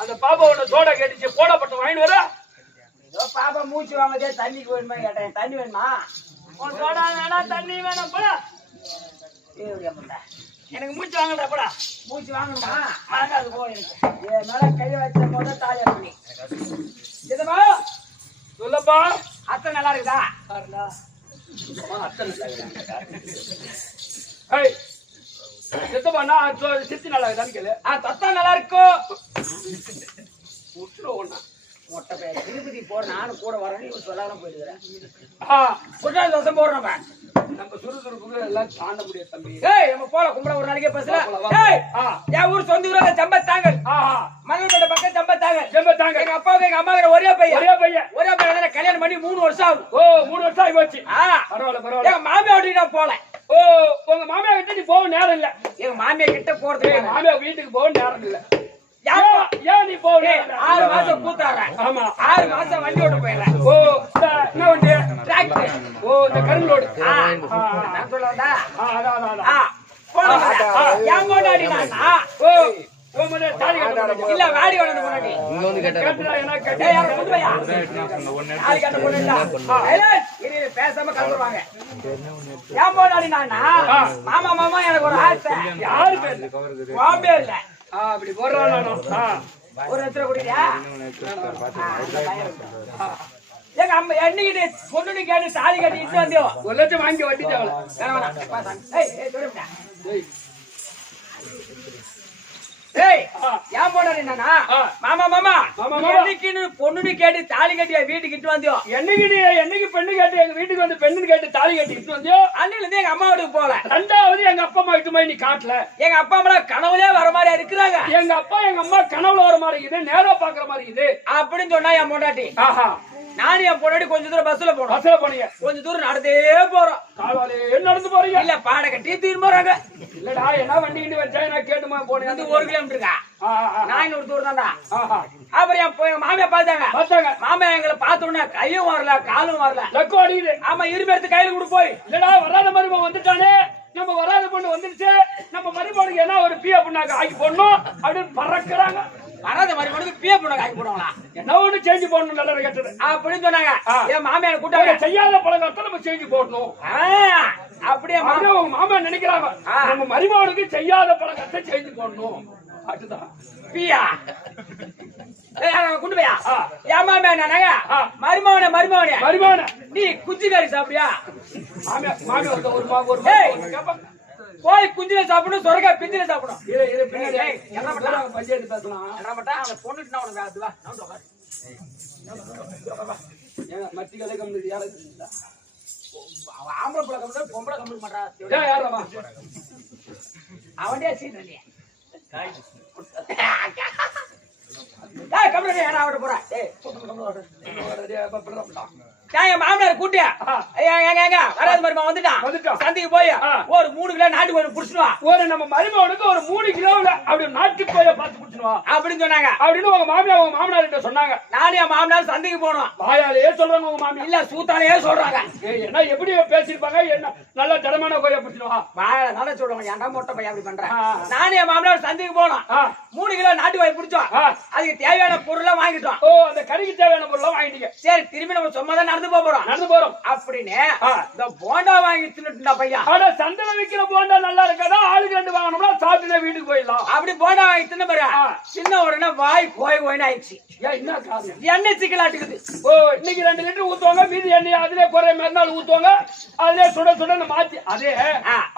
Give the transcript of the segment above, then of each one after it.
அந்த பாப்பாவோட சோடா கேட்டுச்சு போடப்பட்ட வாங்கி வர பாப்பா மூச்சு வாங்கதே தண்ணிக்கு வேணுமா கேட்டேன். தண்ணி வேணுமா? சோடா வேணாம் தண்ணி வேணாம் போடா. எனக்கு மூச்சு வாங்கடா போடா. மூச்சு வாங்கணுமா? வாங்காது போ. எனக்கு என் மேல கை வச்ச போத தாயா பண்ணி இதுமா சொல்லப்பா. அத்தை நல்லா இருக்குதா? சித்தப்பா நான் சித்தி நல்லா இருக்குதான்னு கேளு. தத்தா நல்லா இருக்கும். ஒண்ணா மொட்டை பேர் திருப்பதி போற நானும் கூட வரேன்னு சொல்லாம போயிடுறேன். புட்டாசி தோசம் போடுறோம். நம்ம சுறுசுறுப்புக்கு எல்லாம் தாண்ட முடியாது தம்பி. நம்ம போல கும்பிட ஒரு நாளைக்கே பஸ்ல. என் ஊர் சொந்த ஊரா செம்பத்தாங்கல். மண்ணோட பக்கம் செம்பத்தாங்கல். எங்க அப்பாவுக்கு எங்க அம்மாவுக்கு ஒரே பையன் கல்யாணம் பண்ணி 3 வருஷம் ஆகுது. 3 வருஷம் ஆகி போச்சு. பரவாயில்ல. எங்க மாமியா வீட்டுக்கு நான் போல. உங்க மாமியா கிட்ட நீ போக நேரம் இல்ல. எங்க மாமியா கிட்ட போறதுக்கு மாமியா வீட்டுக்கு போக நேரம் இல்ல. ஏன் நீ போக 6 மாசம் கூத்தாடுறேன். ஆமா 6 மாசம் வண்டி ஓட்ட போயிடுறேன். என்ன வண்டி? டிராக்டர். இந்த கரும்பு லோடு. நான் சொல்லவா? அதான் ஏன் கொண்டாடினா இல்ல வாடி வந்து முன்னாடி பேசாம கலந்துருவாங்க. ஏன் போனாடினா மாமா மாமா எனக்கு ஒரு ஆசை. யாரு பேர் இல்ல அப்படி போடுறான். ஒரு லட்சம் குடியா எங்க அம்மா என்னைக்கு பொண்ணு கேட்டு தாலி கட்டி இட்டு வந்தோம். 1 லட்சம் வாங்கி வட்டிட்டாவல. ஏன் போனாரு என்னன்னா மாமா மாமா என்னைக்கு பொண்ணுன்னு கேட்டு தாலி கட்டியா வீட்டுக்கு இட்டு வந்தோம். என்னைக்கு பெண்ணு கேட்டு எங்க வீட்டுக்கு வந்து பெண்ணு கேட்டு தாலி கட்டி இட்டு வந்தியோ அன்னையில இருந்து எங்க அம்மா வீட்டுக்கு போல. 2வது எங்க அப்பா அம்மா இட்டு போய் நீ காட்டல. எங்க அப்பா அம்மா கனவுலே வர மாதிரி இருக்கிறாங்க. எங்க அப்பா எங்க அம்மா கனவுல வர மாதிரி இது நேரா பாக்குற மாதிரி இது அப்படின்னு சொன்னா என் பொண்டாட்டி. நானும் என் பொண்டாட்டி கொஞ்ச தூரம் பஸ்ல போனீங்க. கொஞ்ச தூரம் நடந்தே போறோம். காலாலே நடந்து போறீங்க? இல்ல பாட கட்டி தீர்ந்து போறாங்க. இல்லடா என்ன வண்டி கிண்டி வச்சா நான் கேட்டுமா போனேன். 1 கிலோமீட்டருக்கா? நான் ஒரு தூரம் தான்டா. அப்புறம் என் மாமியா பார்த்தாங்க. மாமியா எங்களை பார்த்தோன்னா கையும் வரல காலும் வரல. லக்கு அடிக்குது. ஆமா இரும்பு எடுத்து கையில கொடு போய். இல்லடா வராத மாதிரி வந்துட்டானே. நம்ம வராத பொண்ணு வந்துருச்சு. நம்ம மறுபடியும் என்ன ஒரு பியா பொண்ணாக்க ஆக்கி போடணும் அப்படின்னு பறக்குறாங்க. வராத மாதிரி பொண்ணுக்கு பியா பொண்ணாக்க ஆக்கி போடுவாங்களா? என்ன ஒண்ணு சேஞ்ச் போடணும் நல்லது கெட்டது அப்படின்னு சொன்னாங்க. என் மாமியார் கூட்டாங்க செய்யாத பழக்கத்தை நம்ம சேஞ்ச் போடணும். அப்படியே உங்க மாமா நினைக்கிறாங்க நம்ம மருமகனுக்கு செய்யாத பழக்கத்தை சேஞ்ச் போடணும். அதுதான் பியா கொண்டு போயா. என் மாமியா நானாங்க மருமகனே நீ குச்சி கறி சாப்பிடியா? போய் குஞ்சில சாப்பிடணும், சொரக்கா பிஞ்சில சாப்பிடணும். பஞ்சாயத்து பேசலாம். பொண்ணுட்டு மத்தி கதை கம்பெனி யாரும் ஆம்பளை பிள்ளை கம்பெனி பொம்பளை கம்பெனி மாட்டா. அவன்டே சீன் இல்லையா கம்பெனி யாரா ஆட போறா? மாமனார் கூட்டியா வராது மருமா வந்துட்டான். சந்தைக்கு போய் ஒரு 3 கிலோ நாட்டு கோழி புடிச்சுடுவான். ஒரு நம்ம மருமகனுக்கு ஒரு 3 கிலோல அப்படி நாட்டு கோழி பார்த்து புடிச்சுடுவான் அப்படின்னு சொன்னாங்க. அப்படின்னு உங்க மாமியா உங்க மாமனார் கிட்ட சொன்னாங்க. நானே மாமனார் சந்தைக்கு போனோம். வாயாலேயே சொல்றாங்க உங்க மாமியா? இல்ல சூத்தாலேயே சொல்றாங்க. என்ன எப்படி பேசிருப்பாங்க? என்ன நல்ல தரமான கோழியை புடிச்சுடுவான். வாயால நல்லா சொல்றாங்க. ஏன்டா மொட்டை பையன் அப்படி பண்றேன். நானே மாமனார் சந்தைக்கு போனோம். 3 கிலோ நாட்டு கோழி புடிச்சோம். அதுக்கு தேவையான பொருளை வாங்கிட்டோம். அந்த கறிக்கு தேவையான பொருளை வாங்கிட்டீங்க. சரி திரும்பி நம்ம சும்மா தான் நடந்து போறோம் அப்படின்னு இந்த போண்டா வாங்கி தின்னுட்டா பையன். சந்தையில விக்கிற போண்டா நல்லா இருக்காதா? ஆளுக்கு 2 வாங்கணும்னா சாப்பிட்டு வீட்டுக்கு போயிடலாம். அப்படி போண்டா வாங்கி தின்ன பாரு சின்ன உடனே வாய் கோயின்னு ஆயிடுச்சு. என்ன காரணம்? எண்ணெய் சிக்கலாட்டுக்குது. இன்னைக்கு 2 லிட்டர் ஊத்துவாங்க, மீதி எண்ணெய் அதுல குறை மறுநாள் ஊத்துவாங்க, அதுல சுட சுட மாத்தி அதே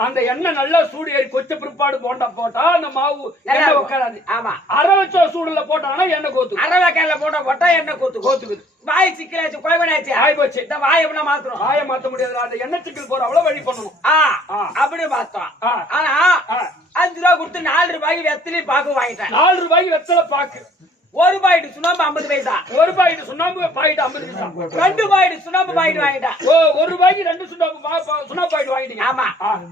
அந்த எண்ணெய் நல்லா சூடு ஏறி கொச்ச பிற்பாடு போண்டா போட்டா அந்த மாவு எண்ணெய் உட்காராது. ஆமா அரை வச்ச சூடுல போட்டாங்கன்னா எண்ணெய் கோத்து. அரை வைக்கல போட்டா எண்ணெய் கோத்துக்குது. வாய் சிக்கலாச்சு கோயினாச்சு ஆகி போச்சு. இந்த வாயை எப்படி மாத்தணும்? வாயை மாத்த முடியாது. அந்த எண்ணெய் சிக்கல் போற அவ்வளவு வழி பண்ணணும். அப்படின்னு பார்த்தோம். ஆனா 5 ரூபா கொடுத்து 4 ரூபாய்க்கு வெத்தலை பாக்கு வாங்கிட்டேன். 4 ரூபாய்க்கு வெத்தலை பாக்கு ஒரு பாக்கெட் சுண்ணாம்பு 50 பைசா. ஒரு பாக்கெட் சுண்ணாம்பு பாக்கெட் 50 பைசா. 2 பாக்கெட் சுண்ணாம்பு பாக்கெட் வாங்கிட்டேன். ஓ 1 ரூபாய்க்கு 2 சுண்ணாம்பு பாக்கெட் வாங்கிட்டீங்க. ஆமா.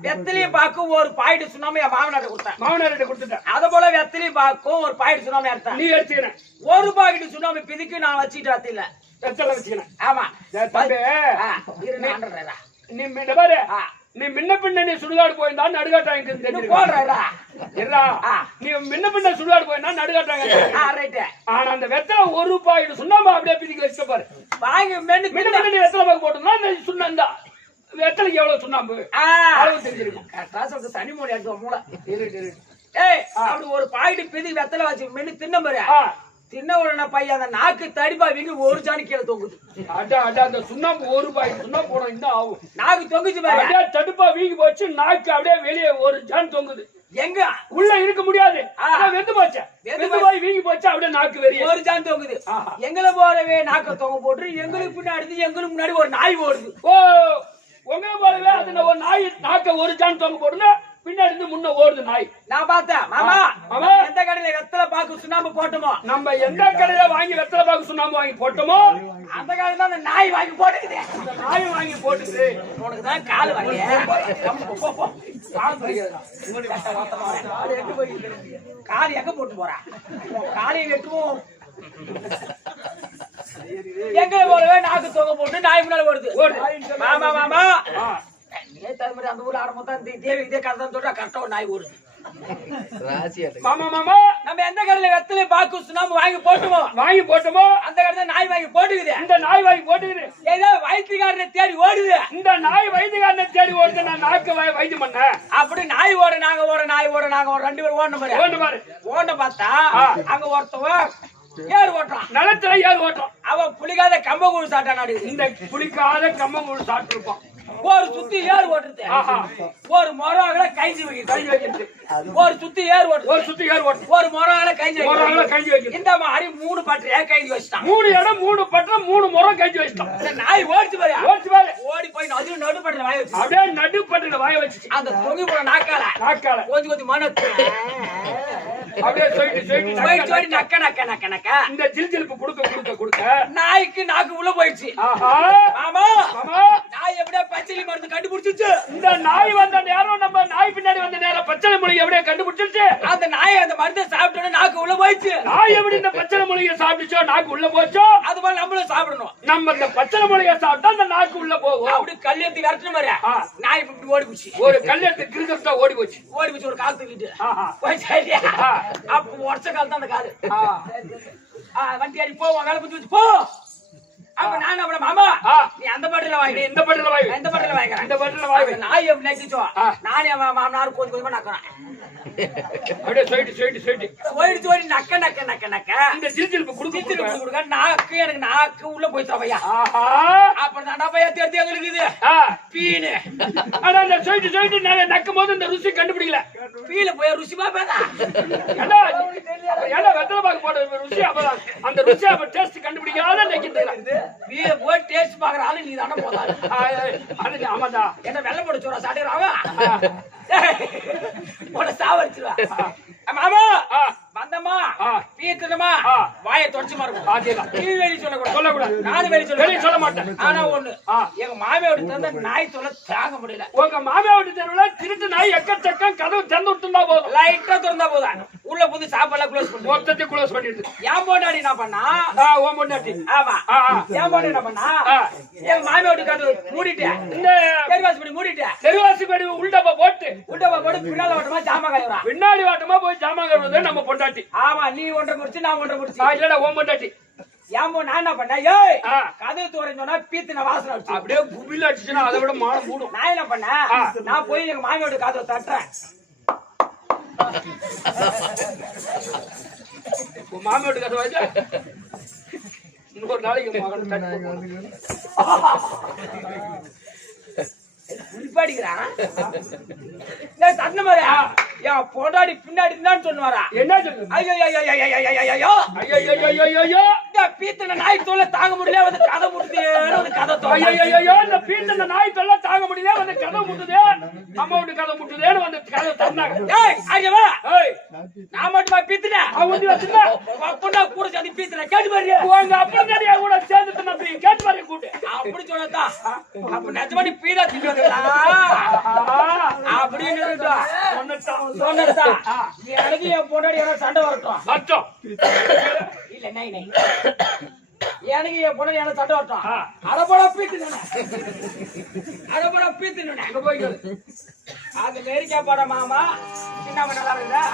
வெத்தலையும் பாக்கும் ஒரு பாக்கெட் சுண்ணாம்பு என் மாமனார்ட்ட கொடுத்தேன். மாமனார்ட்ட கொடுத்துட்டேன். அத போல வெத்தலையும் பாக்கும் ஒரு பாக்கெட் சுண்ணாம்பு எடுத்தேன். நீ எடுத்துக்கிற ஒரு பாக்கெட் சுண்ணாம்பு பிதிக்கு நான் வச்சிட்டு அத்தில வெத்தலை வச்சுக்கிறேன். ஆமா. தம்பி இரு நான்றறா. நீ இந்த பாரு நீ முன்ன பின்ன நீ சுடுகாடு போயிருந்தா நடுகாட்டாங்க தெரிஞ்சு போடுறா. இல்ல நீ முன்ன பின்ன சுடுகாடு போயிருந்தா நடுகாட்டாங்க. ரைட். ஆனா அந்த வெத்தலை 1 ரூபாய் சுண்ணாம்பு அப்படியே பிதிக்க வச்சு பாரு. வாங்கி மென்னு முன்ன பின்ன நீ வெத்தலை பாக்கு போட்டோம்னா இந்த சுண்ணாம்பு வெத்தலைக்கு எவ்வளவு சுண்ணாம்பு அளவு தெரிஞ்சிருக்கும். கரெக்டா சொல்ற சனி மூணு எடுத்து மூளை. ஏய் அப்படி ஒரு பாக்கெட் பிதி வெத்தலை வச்சு மென்னு தின்ன பாரு. தின்ன உடனே பையன் அந்த நாக்கு தடிப்பா வீங்கி ஒரு ஜானி கீழே தொங்குது. அடா அடா அந்த சுண்ணாம்பு 1 ரூபாய் சுண்ணாம்பு போடும் இந்த ஆகும். நாக்கு தொங்குச்சு பாரு. அப்படியே தடுப்பா வீங்கி போச்சு. நாக்கு அப்படியே வெளியே ஒரு ஜான் தொங்குது. எங்க உள்ள இருக்க முடியாது. வெந்து போச்சு. வெந்து போய் வீங்கி போச்சு. அப்படியே நாக்கு வெளியே ஒரு ஜான் தொங்குது. எங்களை போறவே நாக்க தொங்க போட்டு எங்களுக்கு பின்னாடி எங்களுக்கு முன்னாடி ஒரு நாய் ஓடுது. ஓ உங்களை போலவே அதுல ஒரு நாய் நாக்க ஒரு ஜான் தொங்க போடுனா பின்னாடி இருந்து முன்ன ஓடுது நாய். நான் பார்த்தேன். மாமா மாமா எந்த கடையில வெத்தலை பாக்கு சுண்ணாம்பு போட்டோமோ நம்ம எந்த கடையில வாங்கி வெத்தலை பாக்கு சுண்ணாம்பு வாங்கி போட்டோமோ அந்த கடையில தான் அந்த நாய் வாங்கி போட்டுக்குது. அந்த நாய் வாங்கி போட்டுது. உனக்கு தான் கால் வாங்கி கால் எங்க போட்டு போறா? காலையை வெட்டுவோம். எங்க போலவே நாக்கு தொங்க போட்டு நாய் முன்னால ஓடுது. மாமா மாமா அந்த ஊர்ல ஆரம்பத்தான் தேவி இதே கதை சொல்றா. கரெக்டா ஒரு நாய் ஓடுது. மாமா மாமா நம்ம எந்த கடையில வெத்தலை பாக்கு சுண்ணாம்பு வாங்கி போட்டுமோ அந்த கடையில நாய் வாங்கி போட்டுக்குது. இந்த நாய் வாங்கி போட்டுக்குது. ஏதோ வைத்தியக்காரனை தேடி ஓடுது. இந்த நாய் வைத்தியக்காரனை தேடி ஓடுது. நான் நாக்கு வைத்தியம் பண்ண அப்படி நாய் ஓட நாங்க ஓட நாய் ஓட நாங்க ஓட 2 பேரும் ஓடணும் பாரு. ஓட பார்த்தா அங்க ஒருத்தவன் ஏறு ஓட்டுறான். நிலத்துல ஏறு ஓட்டுறான். அவன் புளிக்காத கம்பங்கூழ் சாட்டான். இந்த புளிக்காத கம்பங்கூழ் சாப்பிட்டு இருப்பான். ஒரு சுத்தி ஏறு ஓட்டுறது. ஒரு மொரங்களை கைஞ்சி வைக்கிறது. ஒரு சுத்தி ஏறு ஓட்டு. ஒரு சுத்தி ஏறு ஓட்டு. ஒரு மொரங்களை கைஞ்சி வைக்கிறது. இந்த மாதிரி 3 பட்டறையா கைஞ்சி வச்சுட்டான். 3 இடம் 3 பட்டறை 3 முறம் கைஞ்சி வச்சுட்டான். இந்த நாய் ஓடிச்சு பாரு. ஓடி போய் நடு பட்டறை வாய வச்சு அப்படியே நடு பட்டறையில வாய வச்சு அந்த தொங்கி போற நாக்கால கொஞ்சம் மன அப்படியே சொல்லிட்டு நக்க இந்த ஜில்ஜிலுப்பு கொடுக்க நாய்க்கு நாக்கு உள்ள போயிடுச்சு. மாமா நாய் எப்படியா பச்சளி மருந்து கண்டுபிடிச்சிச்சு. இந்த நாய் வந்த நேரம் நம்ம நாய் பின்னாடி வந்த நேரம் பச்சளை மூலிகை எப்படியா கண்டுபிடிச்சிருச்சு. அந்த நாய் அந்த மருந்தை சாப்பிட்டோன்னு நாக்கு உள்ள போயிடுச்சு. நாய் எப்படி இந்த பச்சளை மூலிகை சாப்பிட்டுச்சோ நாக்கு உள்ள போச்சோ அது போல நம்மளும் சாப்பிடணும். நம்ம இந்த பச்சளை மூலிகை சாப்பிட்டா அந்த நாக்கு உள்ள போகும். அப்படி கல்யாணத்துக்கு விரட்டுன மாதிரி நாய் இப்படி ஓடி போச்சு. ஒரு கல்யாணத்துக்கு கிரிக்கெட்டா ஓடி போச்சு. ஒரு கால் தூக்கிட்டு அப்ப உடச்ச கால் தான் அந்த காலு. வண்டி அடி போ வேலை பத்தி வச்சு போ. அப்ப நான் அப்படி மாமா நீ அந்த பாட்டில வாங்கி இந்த பாட்டில வாங்கி இந்த பாட்டில வாங்கிக்கிறேன். இந்த பாட்டில வாங்கி நாய் எப்படி நக்கிச்சோ நானே மாமனார் கொஞ்சம் நக்கிறேன். அப்படியே சொல்லிட்டு ஓடி நக்க இந்த ஜில்ஜிலுப்பு கொடுக்க நாக்கு எனக்கு நாக்கு உள்ள போயிடுச்சு பையா. அப்புறம் தாண்டா பையா தேர்த்தி எங்களுக்கு இது பீனு. ஆனா இந்த சொல்லிட்டு நக்கும் போது இந்த ருசி கண்டுபிடிக்கல. பீல போய் ருசி பாப்பா ஏன்னா வெத்தலை பாக்கு போட ருசி அப்பதான் அந்த ருசி அப்ப டேஸ்ட் கண்டுபிடிக்காத நக்கிட்டு பீல போய் டேஸ்ட் பாக்குற ஆளு நீ தானே போதாது. ஆமாடா என்ன வெள்ளை போட சொல்ற சாட்டிடுறாங்க உன சாவடிச்சிருவா. மாமா வந்தமா பீத்துமா வாயை தொடச்சு மாறும். நீ வெளி சொல்லக்கூடாது. நானும் வெளி சொல்ல மாட்டேன். ஆனா ஒண்ணு எங்க மாமியோட தந்த நாய் தொலை தாங்க முடியல. உங்க மாமியோட தெருவுல திருட்டு நாய் எக்கச்சக்கம் கதவு திறந்து விட்டுருந்தா போதும். லைட்டா திறந்தா போதும். உள்ள புது சாப்பாடுலாம் க்ளோஸ் பண்ணி மொத்தத்தையும் க்ளோஸ் பண்ணிடுது. என் பொண்டாடி என்ன பண்ணா உன் பொண்டாட்டி ஆமா என் பொண்டாடி என்ன பண்ணா எங்க மாமியோட கதவு மூடிட்டேன். இந்த தெருவாசி மூடிட்டேன். தெருவாசி படி உள்டப்பா போட்டு பின்னால வாட்டமா ஜாமா கழுவுறா. பின்னாடி வாட்டமா போய் ஜாமா கழுவுறது நம்ம பொண்டாட்டி. ஆமா நீ ஒன்றை முடிச்சு நான் ஒன்றை முடிச்சு. இல்லடா உன் பொண்டாட்டி. ஏம்போ நான் என்ன பண்ணேன் ஏய் கதவு தோறஞ்சோனா பீத்தின வாசனை அடிச்சு அப்படியே குபில அடிச்சுனா அதை விட மானம் மூடும். நான் என்ன பண்ணேன் நான் போய் எங்க மாமியோட கதவை தட்டுறேன். மாமியோட கதவை வச்சா இன்னொரு நாளைக்கு மகன் குளிப்பாடிக்கிறான். தட்டின மாதிரி என் பொண்டாடி பின்னாடி தான் சொல்லுவாரா. என்ன சொல்லு? ஐயோ பார்த்தா பீத்தன நாய் தொல்லை தாங்க முடியல வந்து கதை முட்டுது கதை ஐயோ இந்த பீத்தன நாய் தொல்லை தாங்க முடியல வந்து கதை முட்டுதே அம்மா வீட்டு கதை முட்டுதேன்னு வந்து கதை தந்தாங்க ஏய் ஐயவா ஏய் நான் மட்டுமா பீத்தினேன் அவங்க வச்சுனா அப்பனா கூட சேர்ந்து பீத்தினேன் கேட்டு பாரு உங்க அப்பா கடியா கூட சேர்ந்து நம்பி கேட்டு பாரு கூட்டு அப்படி சொன்னதா அப்ப நிஜமாடி பீடா திங்க வந்தா அப்படி சொன்னதா எனக்கு என் பொண்டாடி யாரோ சண்டை வரட்டும் அச்சோ இல்ல நை நை எனக்கு என் பொண்டாடி யாரோ சண்டை வரட்டும் அடபட பீத்தினே அடபட பீத்தினே அங்க போய் அது மேரிக்கா போட மாமா சின்ன நல்லா இருக்குதா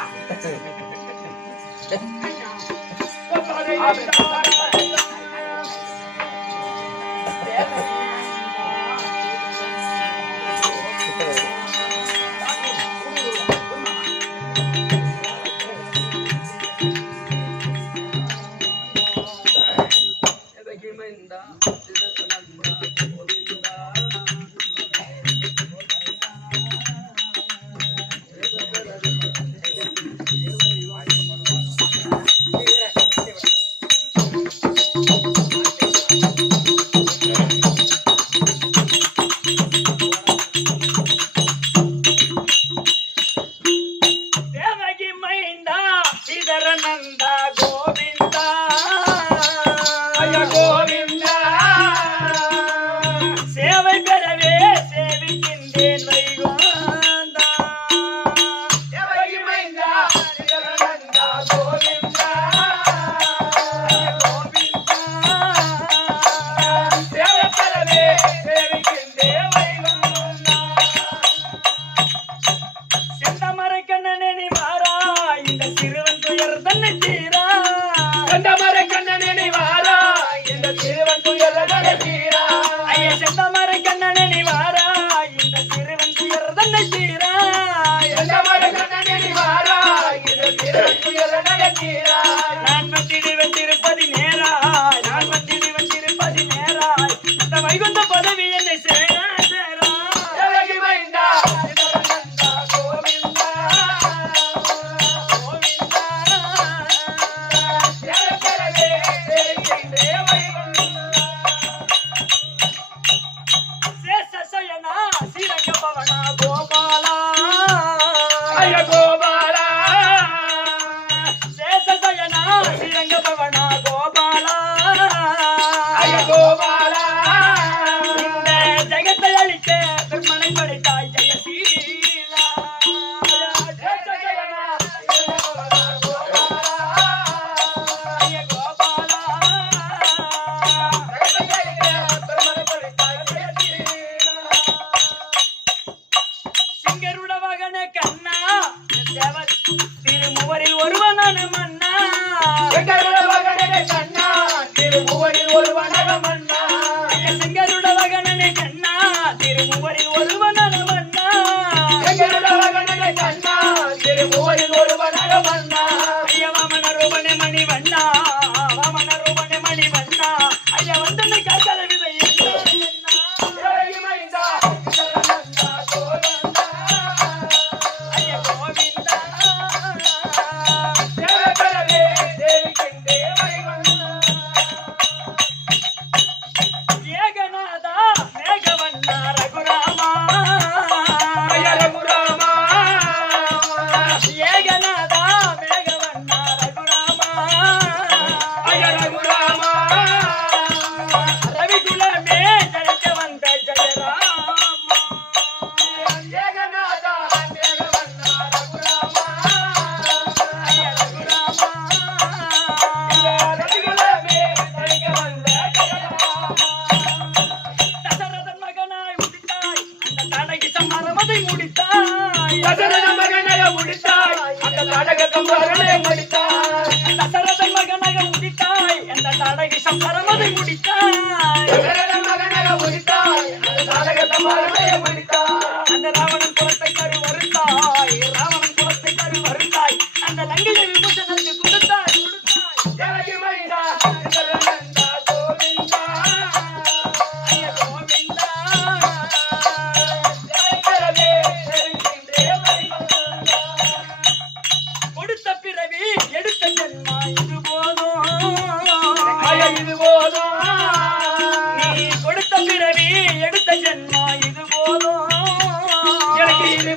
ஐயா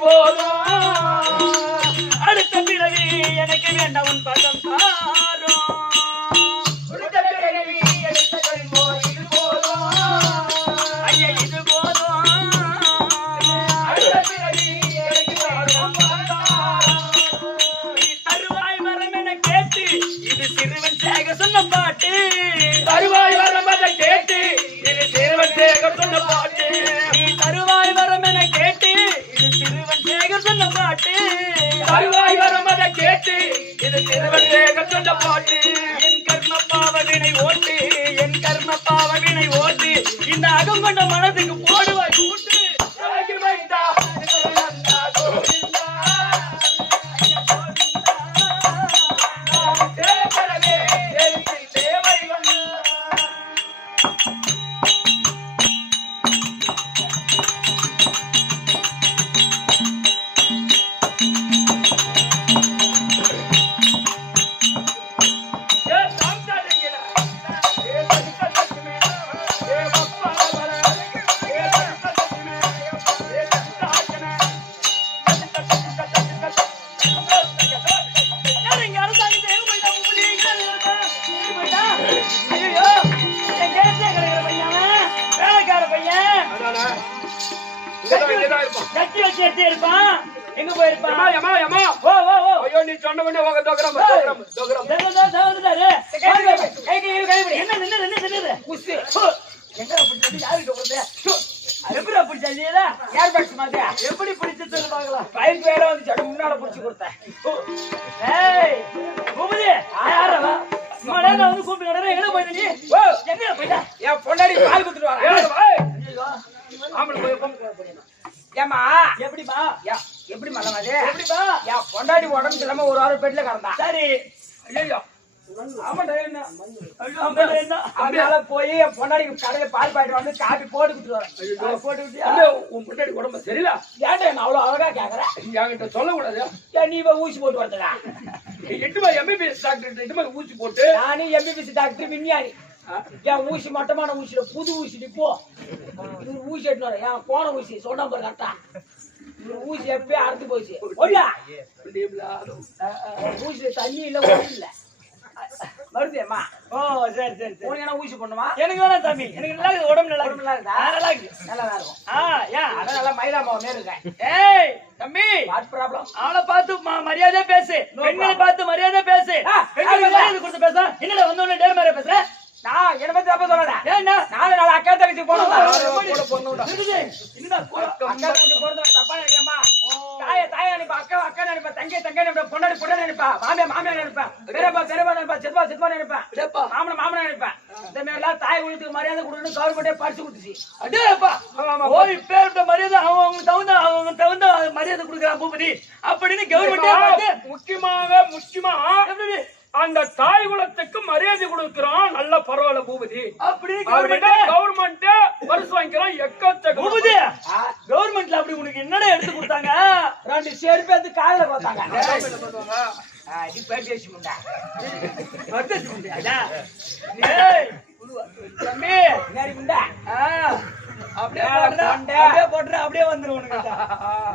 போதும் அடுத்த பிறவி எனக்கு வேண்டாம் உன் பதம் தாரும் ஐயா இது போதும் தருவாய் வரம் என கேட்டு இது சிறுவன் சேகர் சொன்ன பாட்டு தருவாய் வரம் அதை கேட்டு இது சிறுவன் சேகர் சொன்ன பாட்டு நீ தருவாய் வரம் என கேட்டு இது சிறுவன் சேகர் சொன்ன பாட்டு தருவாய் வரம் அதை கேட்டு இது சிறுவன் சேகர் சொன்ன பாட்டு என் கர்ம பாவ வினை ஓட்டு என் கர்ம பாவ வினை ஓட்டு இந்த அகம் கொண்ட மனதுக்கு போடுவாய் கூட்டு எங்க போயிருப்பான் ஐயோ நீ சொன்ன உடனே உங்க டோக்ராம் எப்படி பிடிச்சு சொல்லுவாங்களா பயிர் வேற வந்து முன்னால பிடிச்சு கொடுத்தேன் வந்து கூப்பிட்டு எங்க போயிட்டு நீ எங்க போயிட்டா என் பொண்டாடி பால் கொடுத்துட்டு வர ஆம்பளை போய் ஏமா எப்படிமா எப்படி மலமாது எப்படிமா என் பொண்டாடி உடம்பு இல்லாம ஒரு வாரம் பெட்ல கிடந்தா சரி ஐயோ அதனால போய் என் பொண்டாடி கடையில பால் பாயிட்டு வந்து காப்பி போட்டு வரேன் போட்டு உன் பொண்டாடி உடம்பு சரியில்ல ஏன்டா என்ன அவ்வளவு அழகா கேக்குறேன் என்கிட்ட சொல்லக்கூடாது நீ போய் ஊசி போட்டு வரதுடா 8 மாதிரி எம்பிபிஎஸ் டாக்டர் 8 மாதிரி ஊசி போட்டு நானே எம்பிபிஎஸ் டாக்டர் விஞ்ஞானி என் ஊசி மட்டமான ஊசியில புது ஊசி இப்போ ஊசி எடுத்து வர என் போன ஊசி சொன்னா பாரு கரெக்டா ஊசி எப்பயே அறுத்து போச்சு ஊசியில தண்ணி இல்ல ஒண்ணு இல்ல வருதேம்மா ஓ சரி சரி உனக்கு என்ன ஊசி பண்ணுமா எனக்கு வேணாம் சாமி எனக்கு நல்லா இருக்கு உடம்பு நல்லா இருக்குதா நல்லா இருக்கு நல்லா இருக்கும் ஏன் அதான் நல்லா மயிலா மாவு இருக்கேன் ஏய் தம்பி வாட் ப்ராப்ளம் அவளை பார்த்து மரியாதை பேசு பெண்களை பார்த்து மரியாதை பேசு பெண்களுக்கு மரியாதை கொடுத்து பேச என்னடா வந்து ஒண்ணு டேர் மாதிரி பேசுற நான் என்ன பத்தி அப்ப சொல்லடா ஏன்னா நாளை அக்கா தங்கச்சி போனோம் தப்பா நினைக்கமா தாயா நினைப்பா அக்கா நினைப்பா தங்கை நினைப்பா பொண்டாடி நினைப்பா மாமியா நினைப்பா பெரியப்பா நினைப்பா சித்தப்பா நினைப்பா மாமனா நினைப்பா இந்த மாதிரி எல்லாம் தாய் உலகத்துக்கு மரியாதை கொடுக்கணும் கவர்மெண்டே பரிசு கொடுத்துச்சு அடேப்பா ஓய் பேர்ட்ட மரியாதை அவங்க தகுந்த மரியாதை கொடுக்குறான் பூபதி அப்படின்னு கவர்மெண்டே முக்கியமா அந்த தாய் குலத்துக்கு மரியாதை கொடுக்கிறோம் நல்ல பரவாயில்ல பூபதி அப்படின்னு கவர்மெண்ட் பரிசு வாங்கிக்கிறோம் எக்கச்சக்க பூபதி கவர்மெண்ட்ல அப்படி உனக்கு என்னடா எடுத்து கொடுத்தாங்க 2 செருப்பு எடுத்து காலையில பார்த்தாங்க இது பேட்டேசி முண்டா பேட்டேசி முண்டா ஏய் தம்பி நேரி முண்டா அப்படியே போடுற அப்படியே வந்துரும் உனக்கு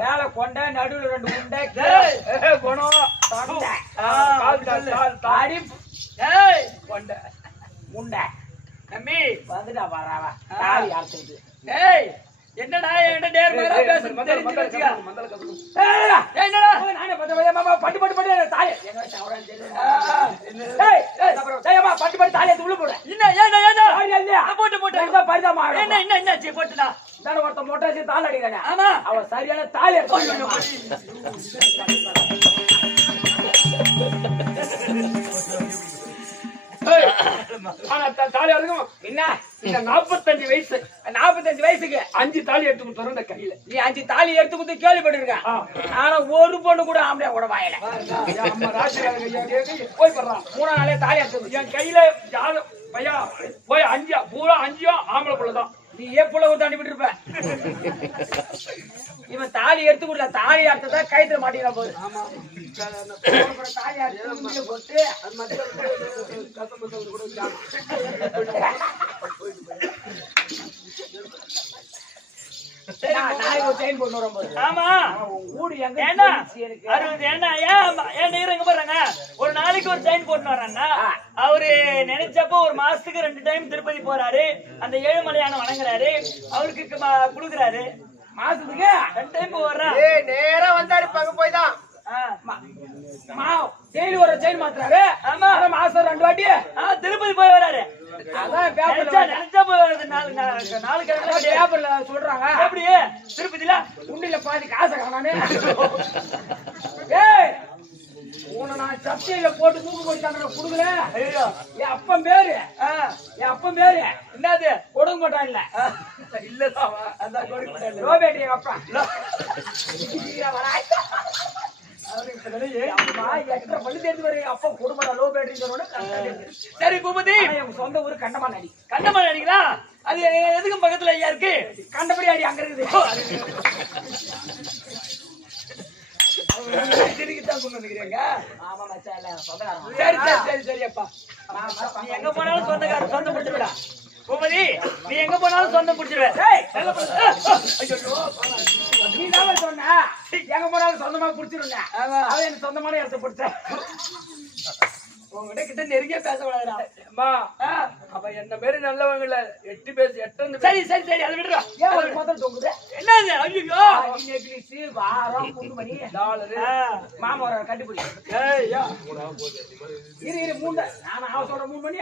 மேல கொண்ட நடுவுல 2 முண்டை குணம் தாடி ஏய் கொண்ட முண்டை தம்பி வந்துடா பாராவா தாடி ஆர்த்துது ஏய் என்னடா என்கிட்ட டேர் மேல பேசுற என்னடா நானே பட்டு தாய் பட்டு தாலியை உள்ள போட போட்டு பரிதாமா என்ன போட்டுடா ஒருத்த மொட்டாச்சு தாள் அடிக்கிறானே ஆமா அவ சரியான தாலி தாலி இருக்கும் என்ன 45 வயசு 45 வயசுக்கு 5 தாலி எடுத்து கொடுத்துறோம் இந்த கையில நீ 5 தாலி எடுத்து கொடுத்து கேள்விப்பட்டிருக்கேன் ஆனா ஒரு பொண்ணு கூட ஆம்பளை கூட வாயல போய் பண்றான் 3 நாளே தாலி எடுத்து என் கையில பையா போய் 5 பூரா 5 ஆம்பளை புள்ளதான் நீ ஏப்புல தாண்டி விட்டு இருப்ப இவன் தாலி எடுத்து கொடுல தாலி அறுத்ததா கைத்துல மாட்டிக்கலாம் போது தாலி அறுத்து போட்டு நான் ஒரு செயின் போட்டு வரும்போது ஆமா ஊடு எங்க ஏண்டா எனக்கு 60 ஏண்டா ஏன் நீங்க எங்க போறாங்க ஒரு நாளைக்கு ஒரு ட்ரெயின் போட்டு வர்றாங்க அவரு நினைச்சப்போ ஒரு மாசத்துக்கு 2 டைம் திருப்பதி போறாரு அந்த ஏழுமலையான வணங்குறாரு அவருக்கு குடுக்குறாரு மாசத்துக்கு 2 டைம் போறா நேரா வந்தாரு பங்க போய் தான் டெய்லி ஒரு செயின் மாத்துறாரு ஆமா மாசம் 2 வாட்டி திருப்பதி போய் வராரு அதான் பேப்பர்ல நினைச்சா போய் வருது நாலு கிழமை பேப்பர்ல சொல்றாங்க எப்படி திருப்பதில உண்டில பாதி காசை காணானே ஏய் உன்னை நான் சப்சியில போட்டு தூக்கு போட்டாங்க குடுக்கல ஐயோ என் அப்பன் பேரு என்னது கொடுக்க மாட்டான் இல்ல இல்லதான் அதான் கொடுக்க ரோபேட்டி எங்க அப்பா அப்பா குடும்பம் லோ பேட்டரி சரி பூபதி எங்க சொந்த ஊரு கண்டமான அடி கண்டமான அடிங்களா அது எதுக்கும் பக்கத்துல ஐயா இருக்கு கண்டபடி அடி அங்க இருக்குது திருக்கித்தான் கொண்டு வந்துக்கிறீங்க ஆமா மச்சான் இல்ல சொந்தக்காரன் சரி சரி சரி அப்பா நீ எங்க போனாலும் சொந்தக்காரன் சொந்தம் பிடிச்சிவிடா பூபதி நீ எங்க போனாலும் சொந்தம் பிடிச்சிருவேன் நீ தான் சொன்ன எங்க போனாலும் சொந்தமா பிடிச்சிருங்க அவன் எனக்கு சொந்தமான இடத்த பிடிச்ச உங்ககிட்ட கிட்ட நெருங்கிய பேசக்கூடாதுடா அம்மா அவ என்ன மாரி நல்லவங்க இல்ல எட்டு சரி சரி சரி அதை விடுறா ஏன் ஒரு முதல் தொங்குது என்னது ஐயோ நெக்லீஸ் வாரம் குண்டுமணி மாமா ஒரு கண்டுபிடி இரு மூணு நான் சொல்ற 3 மணி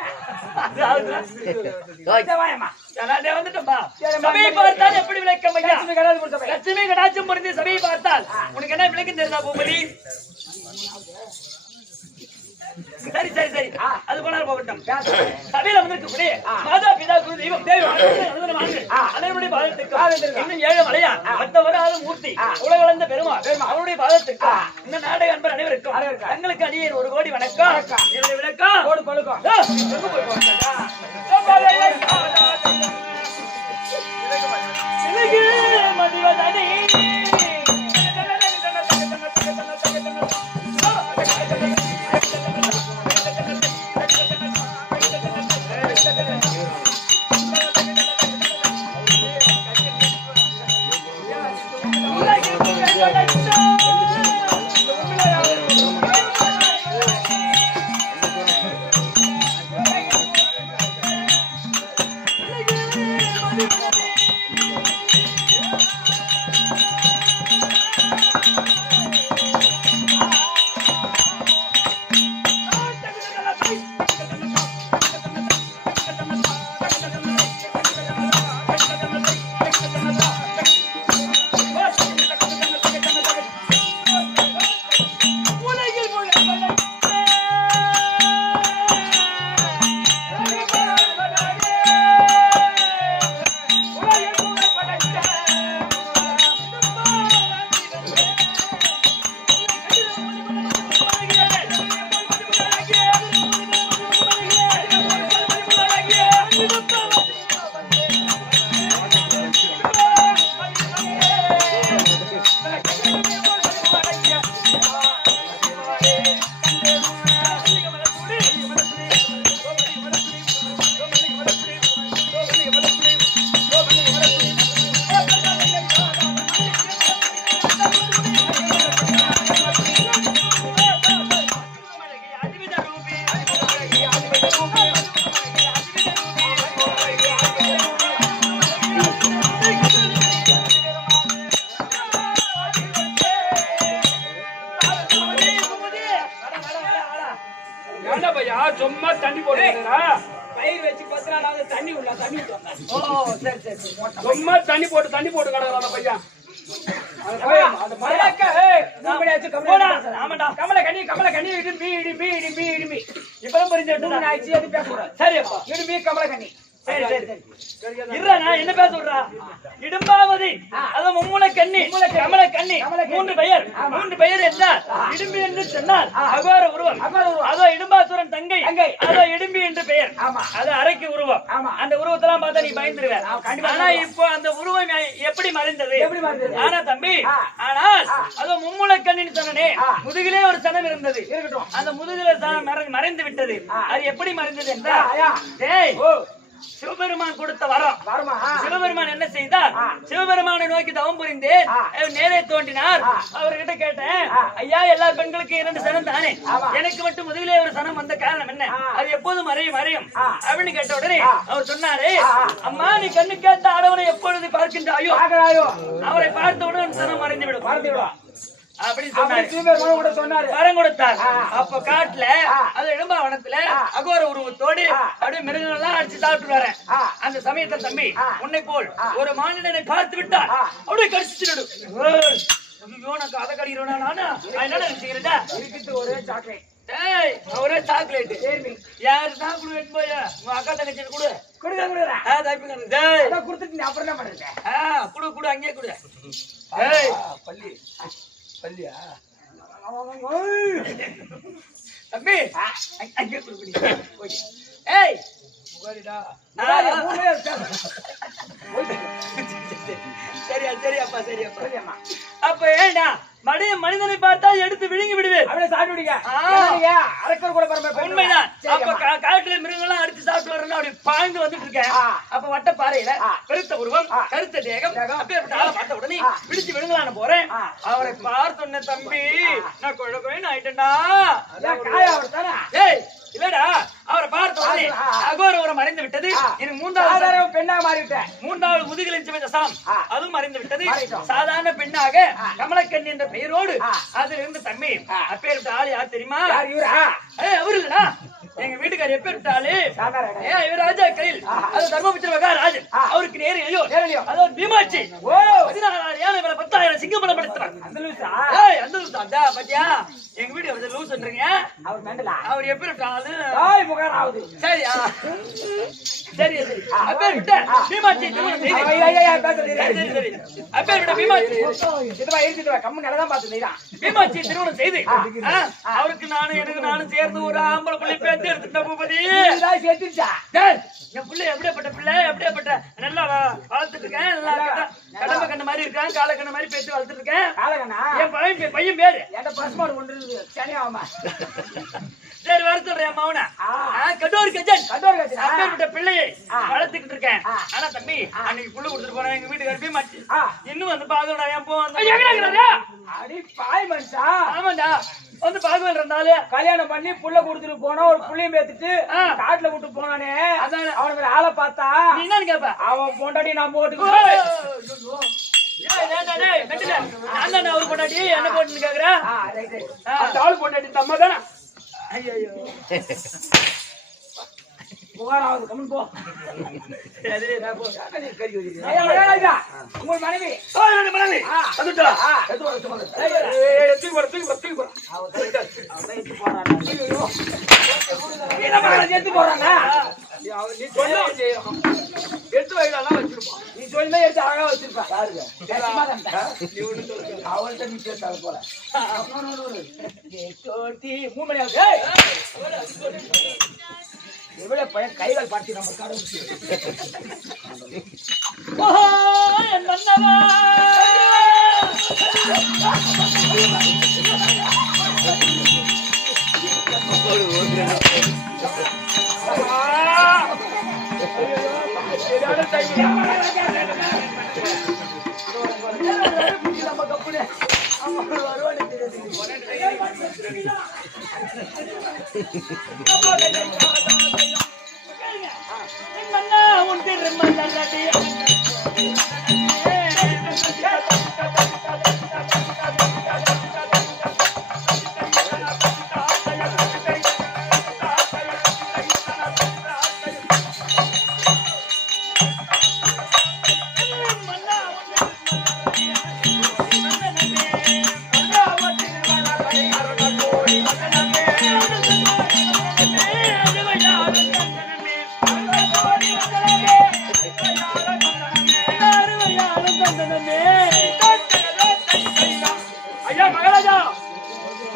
வாயம்மா வந்துட்டோம்பா சபையை பார்த்தால் எப்படி விளக்கம் ஐயா லட்சுமி கடாட்சம் பொருந்தி சபையை பார்த்தால் உனக்கு என்ன விளக்கம் தெரியுதா பூபதி சரி சரி சரி அது போனால் போகட்டும் சபையில வந்திருக்கக்கூடிய மாதா பிதா குரு தெய்வம் தேவி அனைவருடைய பாதத்துக்கு இன்னும் 7 மலையா 10 வராத மூர்த்தி உலக வளர்ந்த பெருமாள் அவருடைய பாதத்துக்கு இந்த நாடக அன்பர் அனைவருக்கும் தங்களுக்கு அடியே 1 கோடி வணக்கம் என்னுடைய விளக்கம் கோடு பழுக்கம் மதிவதனி சும்மா தண்ணி போடுறா பயிர் வச்சு 10 நாளாவது தண்ணி உள்ள தண்ணி சரி சும்மா தண்ணி போட்டு கிடக்குறான் பையன் கமல கண்ணி இடும்பி இப்பதான் புரிஞ்சு ஆயிடுச்சு அது பேசக்கூடாது சரி அப்பா இடும்பி கமல கண்ணி சரி சரி என்ன பேச சொல்றா இடும்பாவதி அது மும்முல கண்ணி கமல கண்ணி 3 பெயர் என்ன இடும்பி என்று சொன்னால் அகார உருவம் அதோ இடும்பாசுரன் தங்கை அதோ இடும்பி என்று பெயர் அது அரைக்கு உருவம் அந்த உருவத்தெல்லாம் பார்த்தா நீ பயந்துருவ ஆனா இப்போ அந்த உருவம் எப்படி மறைந்தது ஆனா தம்பி ஆனால் அதோ மும்முல கண்ணின்னு சொன்னனே முதுகிலே ஒரு சனம் இருந்தது அந்த முதுகில மறைந்து விட்டது அது எப்படி மறைந்தது என்றால் சிவபெருமான் கொடுத்த வரம். வருமா சிவபெருமான் என்ன செய்தார்? சிவபெருமானை நோக்கி தவம் புரிந்தேன். நேரே தோன்றினார். அவர்கிட்ட கேட்டேன், ஐயா எல்லா பெண்களுக்கும் 2 சனம் தானே, எனக்கு மட்டும் முதலிலே ஒரு சனம் வந்த காரணம் என்ன? அது எப்போதும் மறையும் அப்படின்னு கேட்ட உடனே அவர் சொன்னாரு, அம்மா நீ கண்ணு கேட்ட ஆடவனை எப்பொழுது பார்க்கின்றாயோ அவரை பார்த்த உடனே சனம் மறைந்து விடும் அப்படின்னு சொன்னாரு. வரம் கொடுத்தார். அப்ப காட்டுல அது இடும்பாவனத்துல அகோர உருவத்தோடு அப்படியே மிருகங்கள்லாம் அடிச்சு சாப்பிட்டு வரேன். அந்த சமயத்தில் தம்பி உன்னை போல் ஒரு மானிடனை பார்த்து விட்டார், அப்படியே கடிச்சிட்டு அதை கடிக்கிறோம். நானா என்ன நினைச்சுக்கிறேன், ஒரே சாக்லேட் ஒரே சாக்லேட் யாரு தான் கொடுவேன் போய உங்க அக்கா தங்கச்சி கொடு கொடுத்துட்டு அப்புறம் என்ன பண்ணுங்க? குடு அங்கேயே கொடு. பள்ளி பள்ளியா தம்பி அங்கே கொடுக்குறீங்க. ஏய் சரியாப்பா. அப்ப ஏண்டா மனிதனை பார்த்தா எடுத்து விழுங்கி விடுவேன், அப்படியே சாப்பிட்டு விடுங்க. அரக்கர் கூட பரம்பரை உண்மைதான். அப்ப காட்டுல மிருகங்கள்லாம் அடிச்சு சாப்பிட்டு வரணும் அப்படி பாய்ந்து வந்துட்டு இருக்கேன். அப்ப வட்ட பாறையில பெருத்த உருவம் கருத்த தேகம் அப்பேற்பட்ட ஆளை பார்த்த உடனே பிடிச்சு விழுங்கலான்னு போறேன். அவரை பார்த்தோன்னே தம்பி நான் குழப்பேன்னு ஆயிட்டேன்டா. ஏய் இல்லடா, அவரை பார்த்த உடனே அகோர உரம் மறைந்து விட்டது. இது 3வது பெண்ணாக மாறிவிட்டேன். 3வது முதுகிலின் சம் அதுவும் மறைந்து விட்டது. சாதாரண பெண்ணாக கமலக்கண்ணி என்ற பெயரோடு அதுல இருந்து தம்பி அப்பேற்பட்ட ஆளு யார் தெரியுமா? அவரு இல்லடா, எங்க வீட்டுக்காரர் எப்பேற்பட்ட ஆளு, இவர் ராஜா கையில் அது தர்மபுத்திர மகாராஜன். அவருக்கு நேரு அதாவது பீமாட்சி 16,000 யானை 10,000 சிங்கம் பலம் படுத்துறாங்க. அந்த பாத்தியா எங்க வீடு லூஸ்ன்றீங்க. அவர் எப்பேற்பட்ட ஆளு சரி சரி சரி அப்பேற்பட்ட பீமாட்சி திருமணம் பீமாட்சி திருமணம் செய்து அவருக்கு நானும் சேர்ந்து ஒரு ஆம்பளை பிள்ளை பேத்து எடுத்துட்டேன். பூபதி என் பிள்ளை எப்படியாப்பட்ட பிள்ளை, எப்படியாப்பட்ட நல்லா வளர்த்துட்டு இருக்கேன். நல்லா கடமை கண்ண மாதிரி இருக்கான், கால கண்ண மாதிரி பேத்து வளர்த்துட்டு இருக்கேன். என் பையன் பேரு சரி வர சொல்றேன் மௌன கடோர் கஜன் அப்பேற்பட்ட பிள்ளையை வளர்த்துக்கிட்டு இருக்கேன். ஆனா தம்பி அன்னைக்கு புள்ள கொடுத்துட்டு போறேன் எங்க வீட்டுக்கு பீமாட்சி இன்னும் வந்து பாக்கடா என் போ ஆமாண்டா வந்து பாக்க இருந்தாலே கல்யாணம் பண்ணி புள்ள கொடுத்துட்டு போனா ஒரு புள்ளையும் பேத்துட்டு காட்டுல விட்டு போனானே, அதான் அவனுக்கு ஆளை பார்த்தா நீ என்னன்னு கேப்ப? அவன் பொண்டாட்டி நான் போட்டு அவரு பொண்டாட்டி என்ன போட்டுன்னு கேக்குற? ஆளு பொண்டாட்டி தம்மா தானே. ஐயோ புகாராவது கம்மன் போ. உங்கள் மனைவி எடுத்து போறாங்க. எடுத்து வயலாம் வச்சிருப்பான். நீ சொல்லுமே எடுத்து அழகா வச்சிருப்பான். அவள்கிட்ட நீ சேர்த்தாது போல 3 மணி ஆகுது. எவ்வளவு பையன் கைகள் பார்த்து நம்ம கடவுள்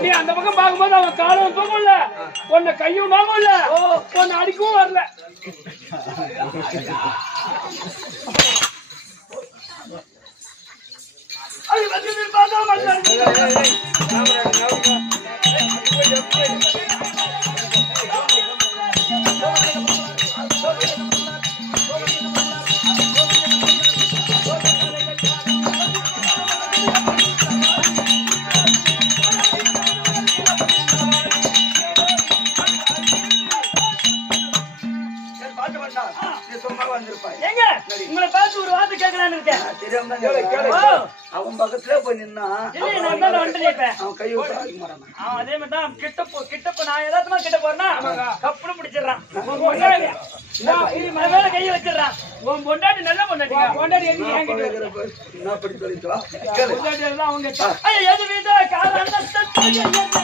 நீ அந்த பக்கம் பார்க்கும்போது அவன் காலம் தூங்கல, உன்னை கையும் வாங்கல, உன்னை அடிக்கவும் வரல. அது வந்து பார்த்தா அவன் பக்கத்துல போய் நின்னா இல்லையே, நான் தான் வந்துட்டேன் இப்ப. அவன் கையை விட்டு ஆடிக்க மாட்டான். அவன் அதே மாதிரி தான் கிட்ட நான் ஏதாச்சுமா கிட்ட போறேன்னா கப்புனு பிடிச்சிடறான். இது மேல கையை வச்சிடறான். உன் பொண்டாட்டி நல்ல பொண்டாட்டியா? கொண்டாடி எங்க என்கிட்ட என்ன படி சொல்லிட்டு வா. கேளு. பொண்டாட்டி எல்லாம் அவங்க ஐயா எது வீத காரணம்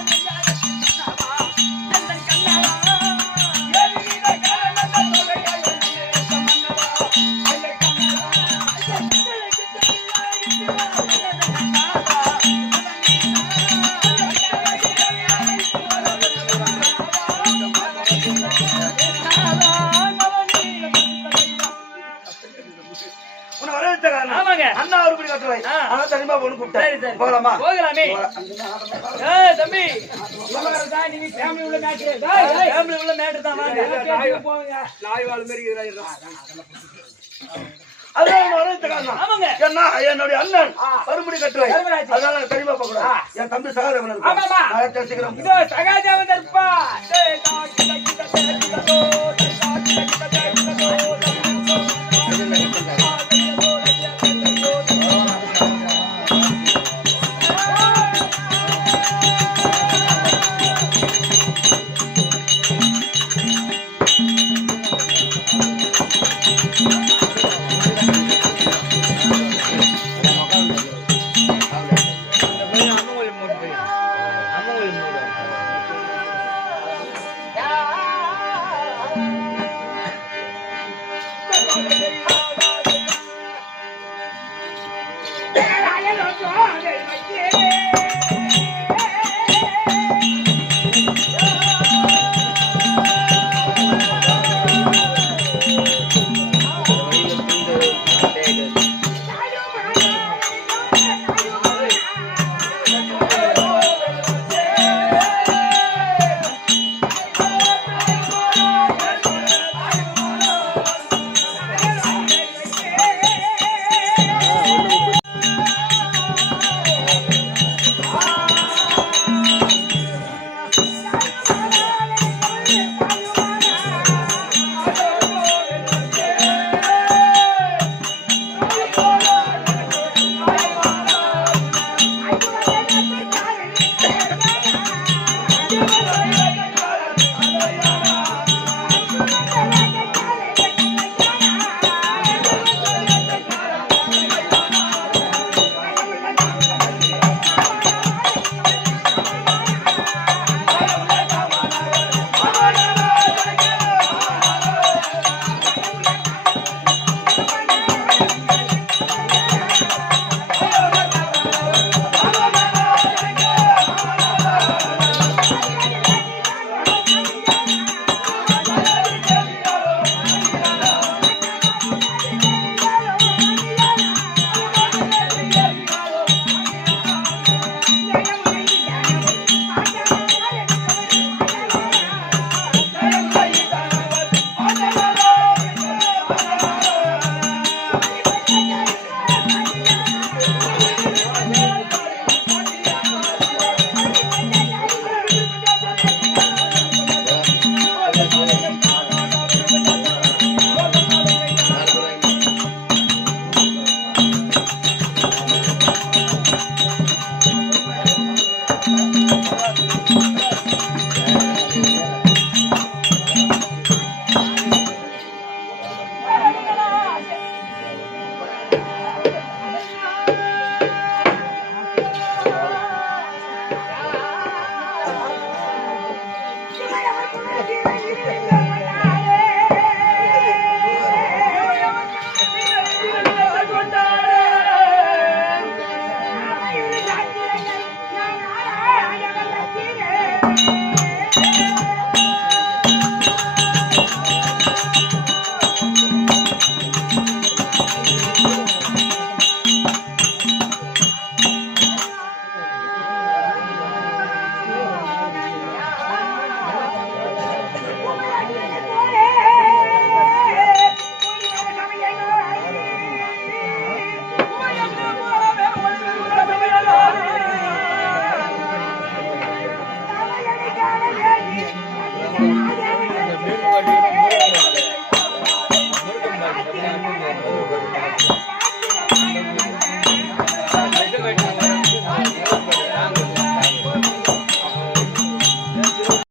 உன்னை வரவேற்ற காரணம். ஆமாங்க. அண்ணா அறுபடி கட்டுரை. அதான் தனிமா பொண்ணு சரி, கூப்பிட்டேன். சரி. போகலாமா? போகலாமே. அங்கதான் ஆடணும். ஏய் தம்பி, நீங்க ஃபேமிலி உள்ள மேட்ச் ஃபேமிலி உள்ள மேட்டர் தான் வாங்க. நாய் வாழ் மாதிரி இருக்கிறான். அதான் உன்னை வரவேற்ற காரணம். ஆமாங்க. ஏன்னா என்னுடைய அண்ணன் அறுபடி கட்டுரை. அறுபடி. அதனால தனிமா போக கூடாது. என் தம்பி சகாதேவன் இருக்கான். ஆமாமா. நான் பேசிக்கிறேன். இதோ சகாஜாவன் இருப்பா ஏய்